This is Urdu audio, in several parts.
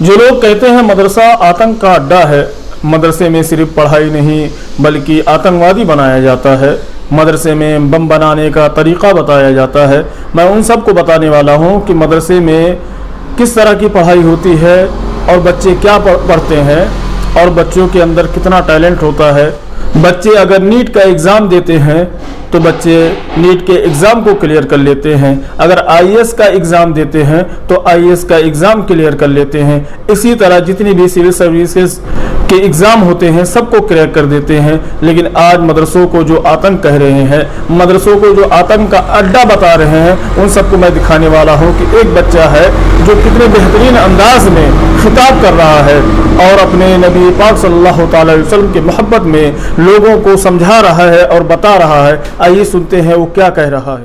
جو لوگ کہتے ہیں مدرسہ آتنک کا اڈا ہے، مدرسے میں صرف پڑھائی نہیں بلکہ آتنکوادی بنایا جاتا ہے، مدرسے میں بم بنانے کا طریقہ بتایا جاتا ہے، میں ان سب کو بتانے والا ہوں کہ مدرسے میں کس طرح کی پڑھائی ہوتی ہے اور بچے کیا پڑھتے ہیں اور بچوں کے اندر کتنا ٹیلنٹ ہوتا ہے۔ بچے اگر نیٹ کا ایگزام دیتے ہیں تو بچے نیٹ کے ایگزام کو کلیئر کر لیتے ہیں، اگر آئی ایس کا ایگزام دیتے ہیں تو آئی ایس کا ایگزام کلیئر کر لیتے ہیں، اسی طرح جتنی بھی سول سروسز کے ایگزام ہوتے ہیں سب کو کریک کر دیتے ہیں۔ لیکن آج مدرسوں کو جو آتنک کہہ رہے ہیں، مدرسوں کو جو آتنک کا اڈا بتا رہے ہیں، ان سب کو میں دکھانے والا ہوں کہ ایک بچہ ہے جو کتنے بہترین انداز میں خطاب کر رہا ہے اور اپنے نبی پاک صلی اللہ تعالی وسلم کی محبت میں لوگوں کو سمجھا رہا ہے اور بتا رہا ہے۔ آئیے سنتے ہیں وہ کیا کہہ رہا ہے۔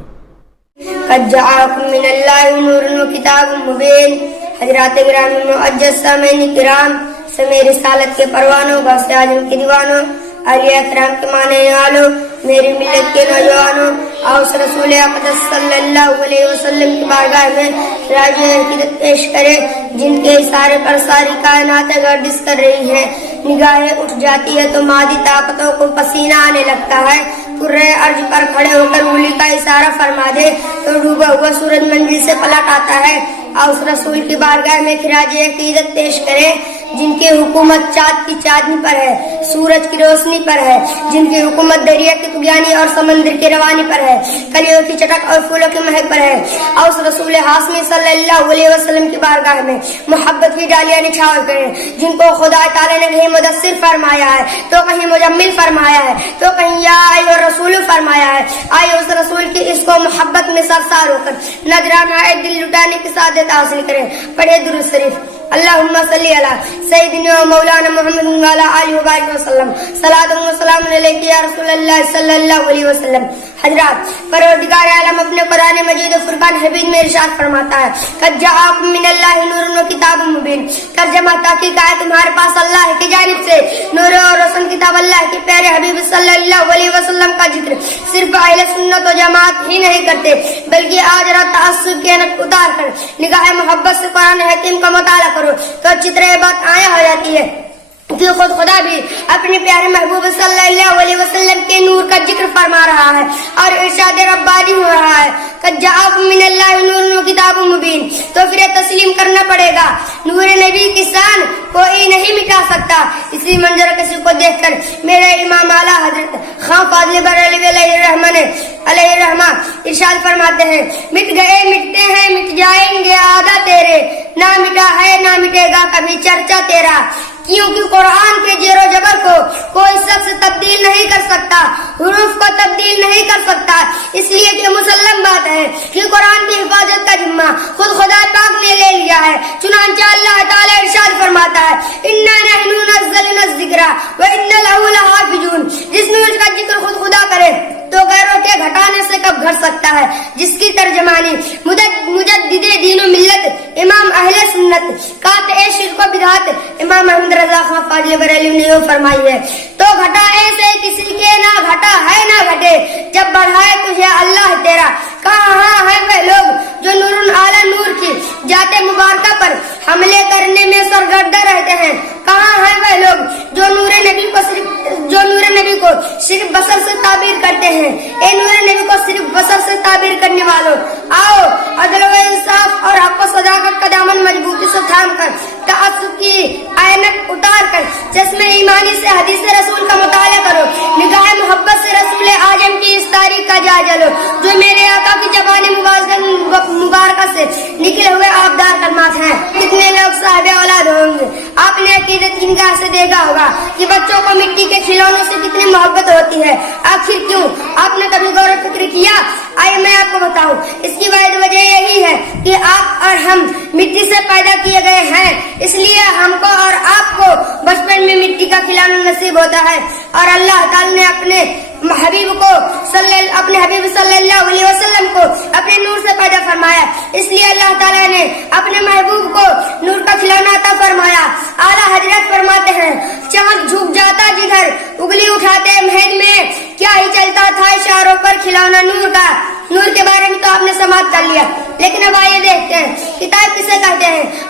قد جاءکم من اللہ نور و کتاب مبین۔ حضرات گرامی معزز سامعین کرام، سمے رسالت کے پروانوں، غوث اعظم کے دیوانوں، اولیاء کرام کے ماننے والوں، میری ملت کے نوجوانوں، اوس رسول اقدس صلی اللہ علیہ وسلم کی بارگاہ میں راج عقیدت پیش کرے، جن کے اشارے پر ساری کائنات گردش کر رہی ہے۔ نگاہیں اٹھ جاتی ہے تو مادی طاقتوں کو پسینہ آنے لگتا ہے۔ کرۂ ارض پر کھڑے ہو کر انگلی کا اشارہ فرما دے تو ڈوبا ہوا سورج منزل سے پلٹ آتا ہے۔ اوس رسول کی بارگاہ میں خراج عقیدت پیش کرے، جن کی حکومت چاند کی چاندنی پر ہے، سورج کی روشنی پر ہے، جن کی حکومت دریا کی طغیانی اور سمندر کی روانی پر ہے، کلیوں کی چٹک اور پھولوں کی مہک پر ہے۔ اوس رسول ہاشمی صلی اللہ علیہ وسلم کی بارگاہ میں محبت کی ڈالیاں نچھاور کریں، جن کو خدا تعالی نے کہیں مدثر فرمایا ہے تو کہیں مجمل فرمایا ہے تو کہیں یا ایھا رسول فرمایا ہے۔ آئے اس رسول کی اس کو محبت میں سرسار ہو کر نذرانہ دل لٹانے کی سعادت حاصل کریں۔ پڑھے درود شریف۔ اللہم صلی علی سیدنا و مولانا محمد وعلی آلہ وبارک وسلم۔ صلاۃ و سلام علیک یا رسول اللہ صلی اللہ علیہ وسلم۔ حضرات، پروردگار عالم اپنے قرآن مجید و فرقان حمید میں ارشاد فرماتا ہے، قد جاءکم من اللہ نور و کتاب مبین۔ ترجمہ تحقیق ہے، تمہارے پاس اللہ کی جانب سے نور اور روشن کتاب اللہ کے پیارے حبیب صلی اللہ علیہ وسلم کا ذکر صرف اہل سنت و جماعت ہی نہیں کرتے، بلکہ آج رات تعصب کے نق اتار کر نگاہ محبت سے قرآن حکیم کا مطالعہ کرو تو اچھی طرح یہ بات آیا ہو جاتی ہے کہ خود خدا بھی اپنے پیارے محبوب صلی اللہ علیہ وسلم کے نور کا ذکر فرما رہا ہے اور ارشاد ربانی ہو رہا ہے، قد جاءکم من اللہ نور و کتاب مبین۔ تو پھر تسلیم کرنا پڑے گا، نور نبی کی شان کوئی نہیں مٹا سکتا۔ اسی منظر کسی کو دیکھ کر میرے امام اعلیٰ حضرت خواجہ فاضل بریلوی علیہ الرحمہ ارشاد فرماتے ہیں، مٹ گئے مٹتے ہیں مٹ جائیں گے آدھا تیرے، نہ مٹا ہے نہ مٹے گا کبھی چرچا تیرا۔ کیونکہ قرآن کے زیر و جبر کو کوئی شخص تبدیل نہیں کر سکتا، حروف کو تبدیل نہیں کر سکتا، اس لیے کہ مسلم بات ہے کہ قرآن کی حفاظت کا ذمہ خود خدا پاک نے لے لیا ہے۔ چنانچہ اللہ تعالی ارشاد فرماتا ہے، انا نحن نزلنا الذکر وانا له لحافظون۔ جس نور کا ذکر خود خدا کرے تو غیروں کے گھٹانے سے کب گھٹ سکتا ہے، جس کی ترجمانی مجدد دین و ملت امام اہل سنت قاطع شرک و بدعت امام احمد رضا خان فاضل بریلوی نے فرمائی ہے۔ تو گھٹائے سے کسی کے نہ گھٹا ہے نہ گھٹے، جب بڑھائے تجھے اللہ تیرا۔ کہاں ہے وہ لوگ جو نور اعلی نور کی ذات مبارکہ پر حملے کرنے میں سرگردہ رہتے ہیں؟ کہاں ہے وہ لوگ جو نور نبی کو صرف بصر سے تعبیر کرتے ہیں؟ اے نور نبی کو صرف بصر سے تعبیر کرنے والوں، آؤ عدل و انصاف اور حق و صداقت کا دامن مضبوطی سے تھام کر تعصب کی عینک اتار کر چشمے ایمانی سے حدیث رسول کا مطالعہ کرو، نگاہ محبت سے رسول اعظم کی اس تاریخ کا جائزہ لو جو میرے آقا کی زبان مبارکہ سے نکلے ہوئے آبدار کلمات ہیں۔ کتنے لوگ صاحب اولاد ہوں گے، آپ نے عقیدت کی نگاہ سے دیکھا ہوگا کہ بچوں کو مٹی کے کھلونوں سے کتنی محبت ہوتی ہے، آخر کیوں؟ آپ نے کبھی غور و فکر کیا؟ آئیے میں آپ کو بتاؤں، اس کی واحد وجہ یہی ہے کہ آپ اور ہم مٹی سے پیدا کیے گئے ہیں، اس لیے ہم کو اور آپ کو بچپن میں مٹی کا کھلانا نصیب ہوتا ہے، اور اللہ تعالی نے اپنے حبیب صلی اللہ علیہ وسلم کو اپنے نور سے پیدا فرمایا، اس لیے اللہ تعالیٰ نے اپنے محبوب کو نور کا کھلونا عطا فرمایا۔ اعلیٰ حضرت فرماتے ہیں، چمک جھک جاتا جدھر اگلی اٹھاتے مہد میں، کیا ہی چلتا تھا اشاروں پر کھلونا نور کا۔ نور کے بارے میں تو آپ نے سماعت کر لیا، لیکن اب آئیے دیکھتے ہیں کتاب کسے کہتے ہیں۔